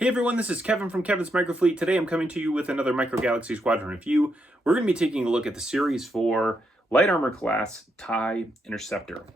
Hey everyone, this is Kevin from Kevin's Microfleet. Today I'm coming to you with another Micro Galaxy Squadron review. We're going to be taking a look at the Series 4 Light Armor Class TIE Interceptor.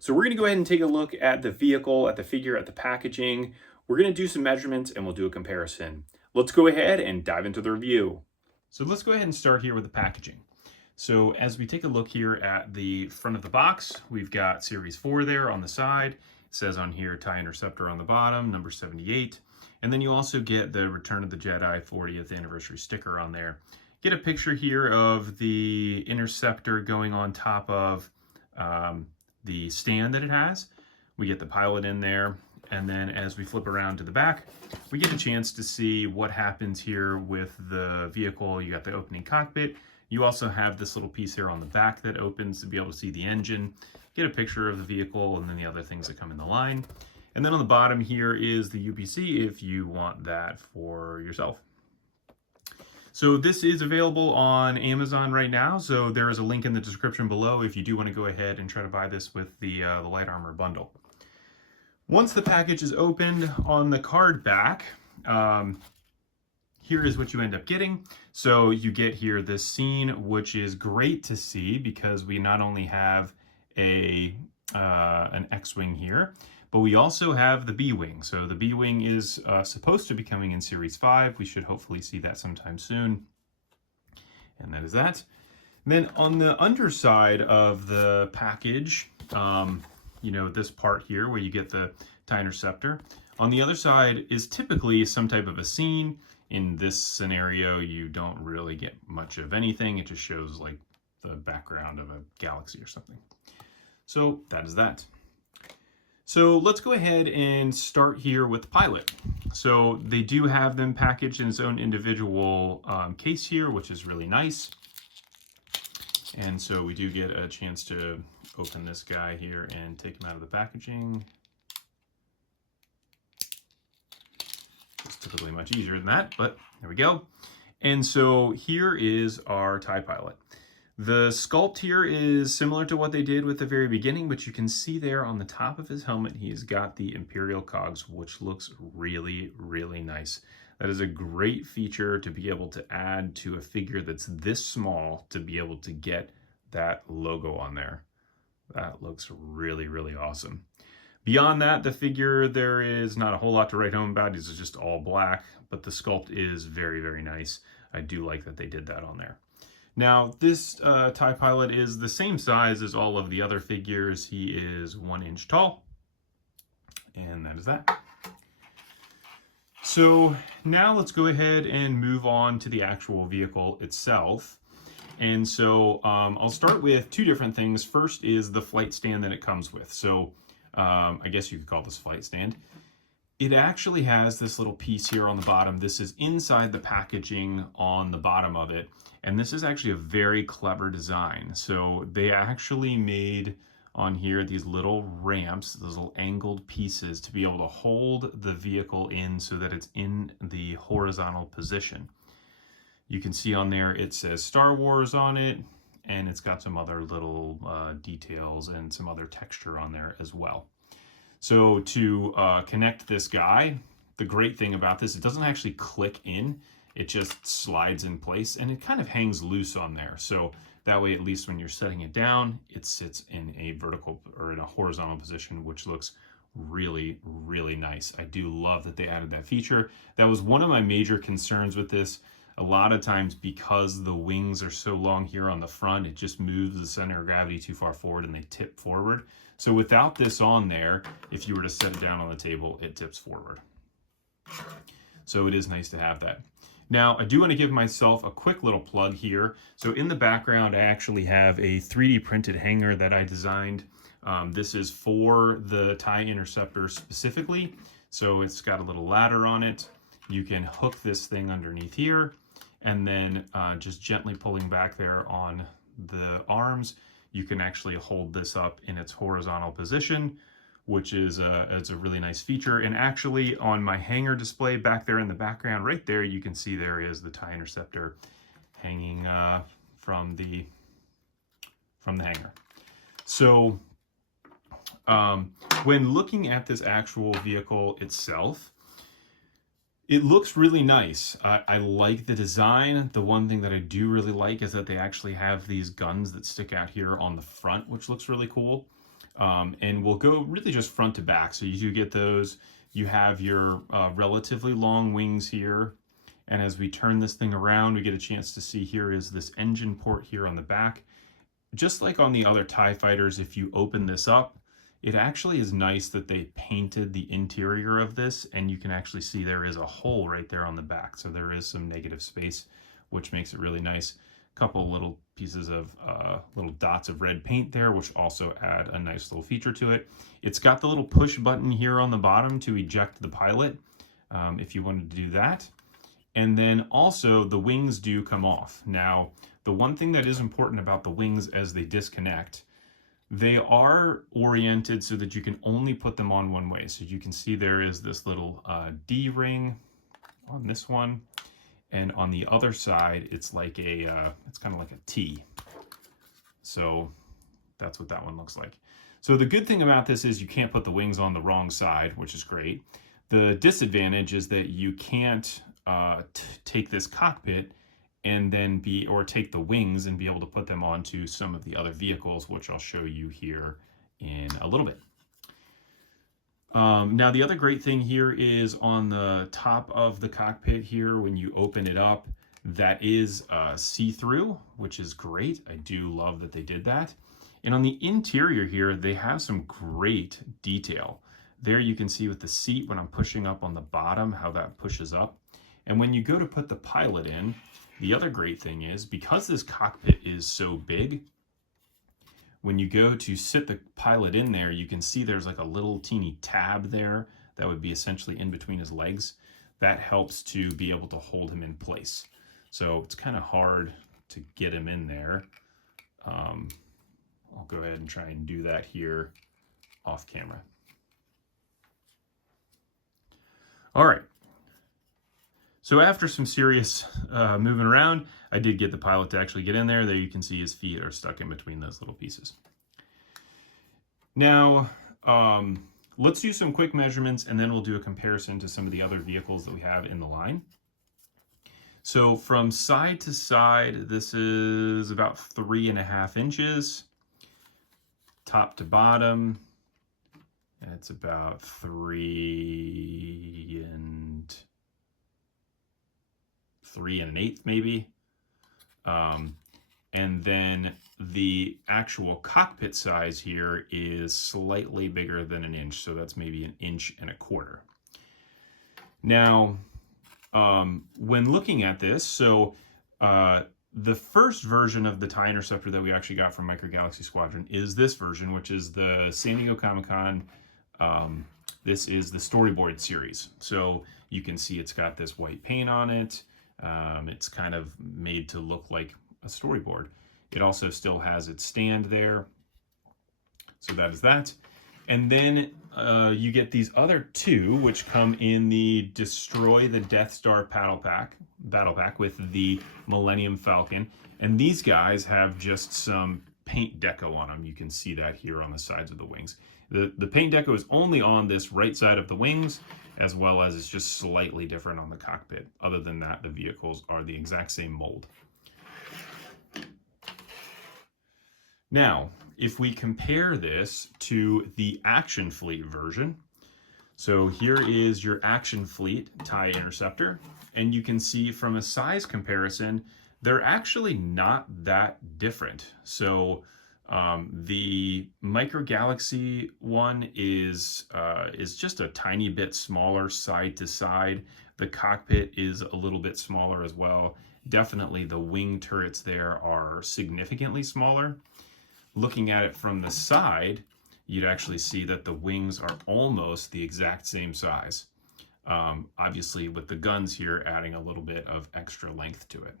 So we're going to go ahead and take a look at the vehicle, at the figure, at the packaging. We're going to do some measurements and we'll do a comparison. Let's go ahead and dive into the review. So let's go ahead and start here with the packaging. So as we take a look here at the front of the box, we've got Series 4 there on the side. It says on here TIE Interceptor on the bottom, number 78. And then you also get the Return of the Jedi 40th anniversary sticker on there. Get a picture here of the Interceptor going on top of the stand that it has. We get the pilot in there. And then as we flip around to the back, we get a chance to see what happens here with the vehicle. You got the opening cockpit. You also have this little piece here on the back that opens to be able to see the engine, get a picture of the vehicle, and then the other things that come in the line. And then on the bottom here is the UPC if you want that for yourself. So this is available on Amazon right now. So there is a link in the description below if you do want to go ahead and try to buy this with the Light Armor bundle. Once the package is opened on the card back, here is what you end up getting. So you get here this scene, which is great to see because we not only have an X-Wing here, but we also have the B-Wing. So the B-Wing is supposed to be coming in Series 5. We should hopefully see that sometime soon. And that is that. And then on the underside of the package, you know, this part here where you get the TIE Interceptor. On the other side is typically some type of a scene. In this scenario, you don't really get much of anything. It just shows like the background of a galaxy or something. So that is that. So let's go ahead and start here with the pilot. So they do have them packaged in its own individual case here, which is really nice. And so we do get a chance to open this guy here and take him out of the packaging. It's typically much easier than that, but there we go. And so here is our TIE pilot. The sculpt here is similar to what they did with the very beginning, but you can see there on the top of his helmet, he's got the Imperial cogs, which looks really, really nice. That is a great feature to be able to add to a figure that's this small, to be able to get that logo on there. That looks really, really awesome. Beyond that, the figure, there is not a whole lot to write home about. He's just all black, but the sculpt is very, very nice. I do like that they did that on there. Now, this TIE pilot is the same size as all of the other figures. He is 1 inch tall, and that is that. So now let's go ahead and move on to the actual vehicle itself. And so I'll start with two different things. First is the flight stand that it comes with. So I guess you could call this flight stand. It actually has this little piece here on the bottom. This is inside the packaging on the bottom of it. And this is actually a very clever design. So they actually made on here these little ramps, those little angled pieces to be able to hold the vehicle in so that it's in the horizontal position. You can see on there it says Star Wars on it, and it's got some other little details and some other texture on there as well. So to connect this guy, the great thing about this, it doesn't actually click in, it just slides in place and it kind of hangs loose on there. So that way, at least when you're setting it down, it sits in a vertical or in a horizontal position, which looks really, really nice. I do love that they added that feature. That was one of my major concerns with this. A lot of times, because the wings are so long here on the front, it just moves the center of gravity too far forward and they tip forward. So without this on there, if you were to set it down on the table, it tips forward. So it is nice to have that. Now, I do want to give myself a quick little plug here. So in the background, I actually have a 3D printed hanger that I designed. This is for the TIE Interceptor specifically. So it's got a little ladder on it. You can hook this thing underneath here, and then just gently pulling back there on the arms, you can actually hold this up in its horizontal position, which is it's a really nice feature. And actually on my hanger display back there in the background, right there, you can see there is the TIE Interceptor hanging from the hanger. So when looking at this actual vehicle itself, It looks really nice. I like the design. The one thing that I do really like is that they actually have these guns that stick out here on the front, which looks really cool. And we'll go really just front to back. So you do get those. You have your relatively long wings here. And as we turn this thing around, we get a chance to see here is this engine port here on the back. Just like on the other TIE fighters, if you open this up, it actually is nice that they painted the interior of this, and you can actually see there is a hole right there on the back. So there is some negative space, which makes it really nice. A couple little pieces of little dots of red paint there, which also add a nice little feature to it. It's got the little push button here on the bottom to eject the pilot, if you wanted to do that. And then also the wings do come off. Now, the one thing that is important about the wings as they disconnect, they are oriented so that you can only put them on one way. So you can see there is this little D ring on this one. And on the other side, it's like a, it's kind of like a T. So that's what that one looks like. So the good thing about this is you can't put the wings on the wrong side, which is great. The disadvantage is that you can't take this cockpit and then take the wings and be able to put them onto some of the other vehicles, which I'll show you here in a little bit. Now, the other great thing here is on the top of the cockpit here, when you open it up, that is see-through, which is great. I do love that they did that. And on the interior here, they have some great detail. There you can see with the seat, when I'm pushing up on the bottom, how that pushes up. And when you go to put the pilot in, the other great thing is, because this cockpit is so big, when you go to sit the pilot in there, you can see there's like a little teeny tab there that would be essentially in between his legs. That helps to be able to hold him in place. So it's kind of hard to get him in there. I'll go ahead and try and do that here off camera. All right. So after some serious moving around, I did get the pilot to actually get in there. There you can see his feet are stuck in between those little pieces. Now, let's do some quick measurements, and then we'll do a comparison to some of the other vehicles that we have in the line. So from side to side, this is about 3.5 inches. Top to bottom, it's about 3 1/8 maybe. And then the actual cockpit size here is slightly bigger than 1 inch, so that's maybe 1.25 inches. Now, when looking at this, so the first version of the TIE Interceptor that we actually got from Micro Galaxy Squadron is this version, which is the San Diego Comic-Con. This is the storyboard series. So you can see it's got this white paint on it. It's kind of made to look like a storyboard. It also still has its stand there. So that is that. And then you get these other two, which come in the Destroy the Death Star battle pack with the Millennium Falcon. And these guys have just some paint deco on them. You can see that here on the sides of the wings. The paint deco is only on this right side of the wings, as well as it's just slightly different on the cockpit. Other than that, the vehicles are the exact same mold. Now, if we compare this to the Action Fleet version, so here is your Action Fleet TIE Interceptor, and you can see from a size comparison, they're actually not that different. So the Micro Galaxy one is just a tiny bit smaller side to side. The cockpit is a little bit smaller as well. Definitely the wing turrets there are significantly smaller. Looking at it from the side, you'd actually see that the wings are almost the exact same size. Obviously with the guns here adding a little bit of extra length to it.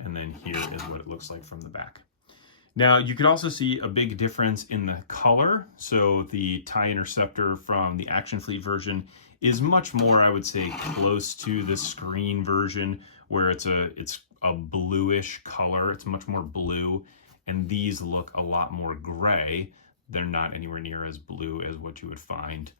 And then here is what it looks like from the back. Now you could also see a big difference in the color. So the TIE Interceptor from the Action Fleet version is much more, I would say, close to the screen version, where it's a bluish color. It's much more blue, and these look a lot more gray. They're not anywhere near as blue as what you would find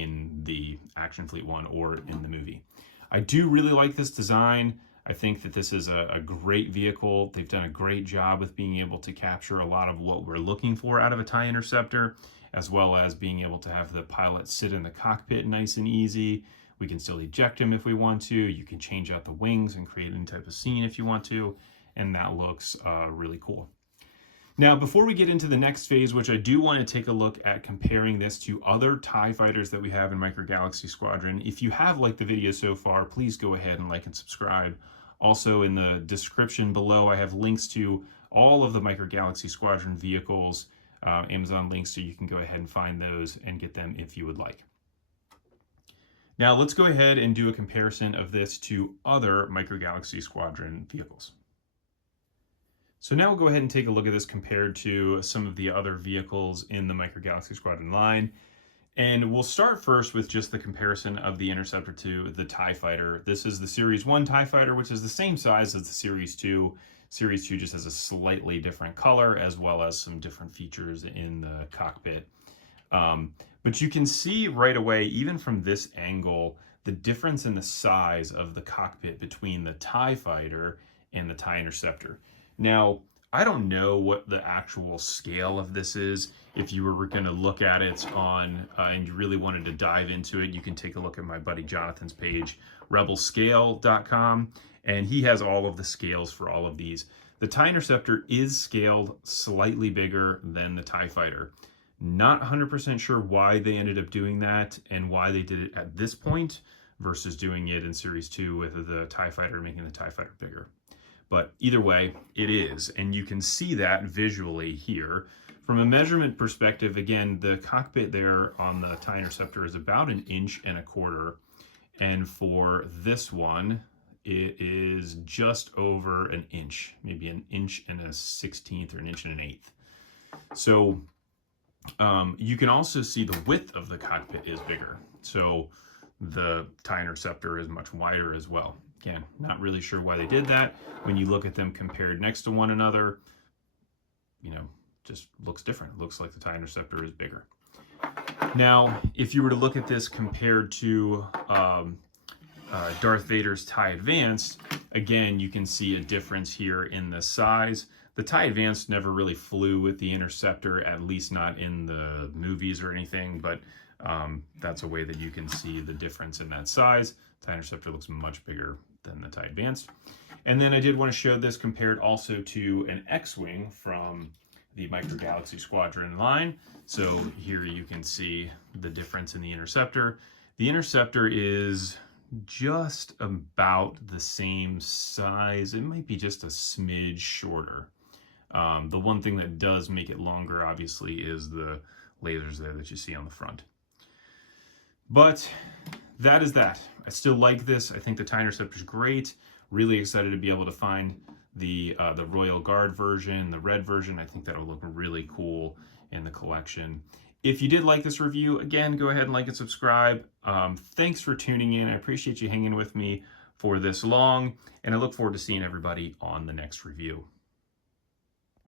in the Action Fleet one or in the movie. I do really like this design. I think that this is a great vehicle. They've done a great job with being able to capture a lot of what we're looking for out of a TIE Interceptor, as well as being able to have the pilot sit in the cockpit nice and easy. We can still eject him if we want to. You can change out the wings and create any type of scene if you want to, and that looks really cool. Now, before we get into the next phase, which I do want to take a look at comparing this to other TIE fighters that we have in Micro Galaxy Squadron. If you have liked the video so far, please go ahead and like and subscribe. Also, in the description below, I have links to all of the Micro Galaxy Squadron vehicles, Amazon links, so you can go ahead and find those and get them if you would like. Now, let's go ahead and do a comparison of this to other Micro Galaxy Squadron vehicles. So now we'll go ahead and take a look at this compared to some of the other vehicles in the Micro Galaxy Squadron line. And we'll start first with just the comparison of the Interceptor to the TIE Fighter. This is the Series 1 TIE Fighter, which is the same size as the Series 2. Series 2 just has a slightly different color, as well as some different features in the cockpit. But you can see right away, even from this angle, the difference in the size of the cockpit between the TIE Fighter and the TIE Interceptor. Now, I don't know what the actual scale of this is. If you were going to look at it on, and you really wanted to dive into it, you can take a look at my buddy Jonathan's page, rebelscale.com, and he has all of the scales for all of these. The TIE Interceptor is scaled slightly bigger than the TIE Fighter. Not 100% sure why they ended up doing that and why they did it at this point versus doing it in Series 2 with the TIE Fighter, making the TIE Fighter bigger. But either way, it is, and you can see that visually here. From a measurement perspective, again, the cockpit there on the TIE Interceptor is about 1.25 inches, and for this one, it is just over 1 inch, maybe 1 1/16 or 1 1/8 inches. So you can also see the width of the cockpit is bigger. So the TIE Interceptor is much wider as well. Again, not really sure why they did that. When you look at them compared next to one another, you know, just looks different. It looks like the TIE Interceptor is bigger. Now, if you were to look at this compared to Darth Vader's TIE Advanced, again, you can see a difference here in the size. The TIE Advanced never really flew with the Interceptor, at least not in the movies or anything, but that's a way that you can see the difference in that size. TIE Interceptor looks much bigger than the TIE Advanced. And then I did want to show this compared also to an X-Wing from the Micro Galaxy Squadron line. So here you can see the difference in the Interceptor. The Interceptor is just about the same size. It might be just a smidge shorter. The one thing that does make it longer, obviously, is the lasers there that you see on the front. But that is that. I still like this. I think the TIE Interceptor is great. Really excited to be able to find the Royal Guard version, the red version. I think that'll look really cool in the collection. If you did like this review, again, go ahead and like and subscribe. Thanks for tuning in. I appreciate you hanging with me for this long, and I look forward to seeing everybody on the next review.